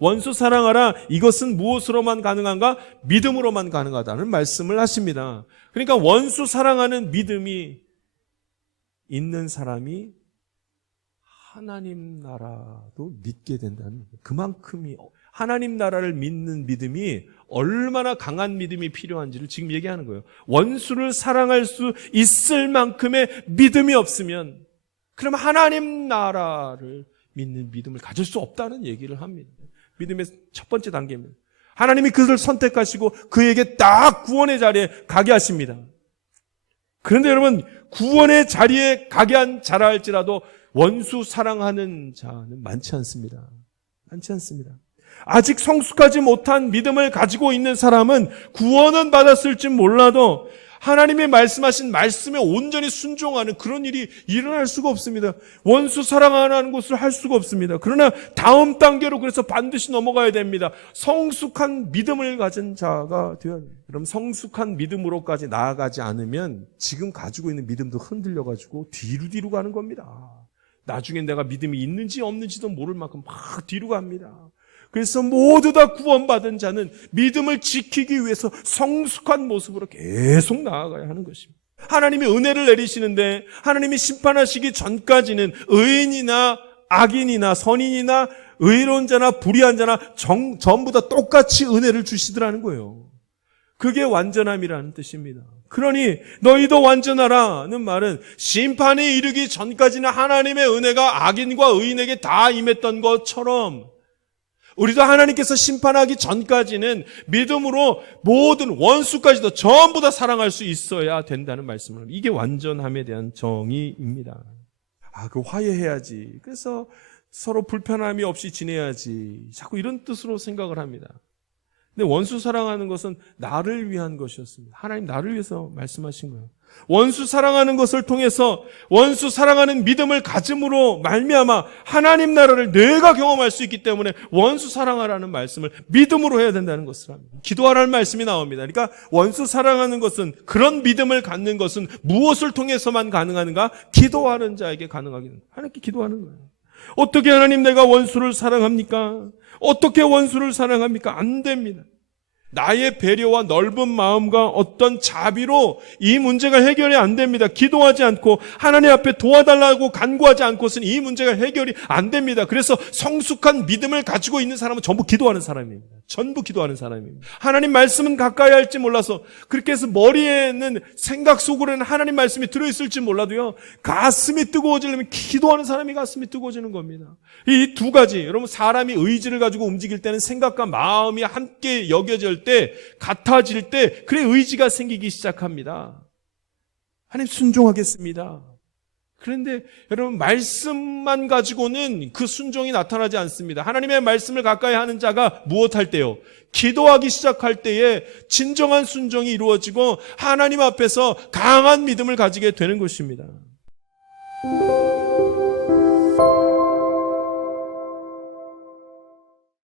원수 사랑하라, 이것은 무엇으로만 가능한가? 믿음으로만 가능하다는 말씀을 하십니다. 그러니까 원수 사랑하는 믿음이 있는 사람이 하나님 나라도 믿게 된다는 거예요. 그만큼이 하나님 나라를 믿는 믿음이 얼마나 강한 믿음이 필요한지를 지금 얘기하는 거예요. 원수를 사랑할 수 있을 만큼의 믿음이 없으면 그럼 하나님 나라를 믿는 믿음을 가질 수 없다는 얘기를 합니다. 믿음의 첫 번째 단계입니다. 하나님이 그를 선택하시고 그에게 딱 구원의 자리에 가게 하십니다. 그런데 여러분, 구원의 자리에 가게 한 자라 할지라도 원수 사랑하는 자는 많지 않습니다. 많지 않습니다. 아직 성숙하지 못한 믿음을 가지고 있는 사람은 구원은 받았을지 몰라도 하나님이 말씀하신 말씀에 온전히 순종하는 그런 일이 일어날 수가 없습니다. 원수 사랑하는 것을 할 수가 없습니다. 그러나 다음 단계로 그래서 반드시 넘어가야 됩니다. 성숙한 믿음을 가진 자가 되어야 됩니다. 그럼 성숙한 믿음으로까지 나아가지 않으면 지금 가지고 있는 믿음도 흔들려가지고 뒤로 가는 겁니다. 나중에 내가 믿음이 있는지 없는지도 모를 만큼 막 뒤로 갑니다. 그래서 모두 다 구원받은 자는 믿음을 지키기 위해서 성숙한 모습으로 계속 나아가야 하는 것입니다. 하나님이 은혜를 내리시는데 하나님이 심판하시기 전까지는 의인이나 악인이나 선인이나 의로운 자나 불의한 자나 전부 다 똑같이 은혜를 주시더라는 거예요. 그게 완전함이라는 뜻입니다. 그러니 너희도 완전하라는 말은 심판이 이르기 전까지는 하나님의 은혜가 악인과 의인에게 다 임했던 것처럼 우리도 하나님께서 심판하기 전까지는 믿음으로 모든 원수까지도 전부 다 사랑할 수 있어야 된다는 말씀을 합니다. 이게 완전함에 대한 정의입니다. 그 화해해야지. 그래서 서로 불편함이 없이 지내야지. 자꾸 이런 뜻으로 생각을 합니다. 근데 원수 사랑하는 것은 나를 위한 것이었습니다. 하나님 나를 위해서 말씀하신 거예요. 원수 사랑하는 것을 통해서 원수 사랑하는 믿음을 가짐으로 말미암아 하나님 나라를 내가 경험할 수 있기 때문에 원수 사랑하라는 말씀을 믿음으로 해야 된다는 것을 합니다. 기도하라는 말씀이 나옵니다. 그러니까 원수 사랑하는 것은, 그런 믿음을 갖는 것은 무엇을 통해서만 가능한가? 기도하는 자에게 가능하게 됩니다. 하나님께 기도하는 거예요. 어떻게 하나님 내가 원수를 사랑합니까? 어떻게 원수를 사랑합니까? 안 됩니다. 나의 배려와 넓은 마음과 어떤 자비로 이 문제가 해결이 안 됩니다. 기도하지 않고 하나님 앞에 도와달라고 간구하지 않고서는 이 문제가 해결이 안 됩니다. 그래서 성숙한 믿음을 가지고 있는 사람은 전부 기도하는 사람입니다. 전부 기도하는 사람입니다. 하나님 말씀은 가까이 할지 몰라서 그렇게 해서 머리에는 생각 속으로는 하나님 말씀이 들어있을지 몰라도요, 가슴이 뜨거워지려면 기도하는 사람이 가슴이 뜨거워지는 겁니다. 이 두 가지, 여러분, 사람이 의지를 가지고 움직일 때는 생각과 마음이 함께 여겨질 때, 같아질 때, 그래 의지가 생기기 시작합니다. 하나님 순종하겠습니다. 그런데 여러분, 말씀만 가지고는 그 순종이 나타나지 않습니다. 하나님의 말씀을 가까이 하는 자가 무엇할 때요? 기도하기 시작할 때에 진정한 순종이 이루어지고 하나님 앞에서 강한 믿음을 가지게 되는 것입니다.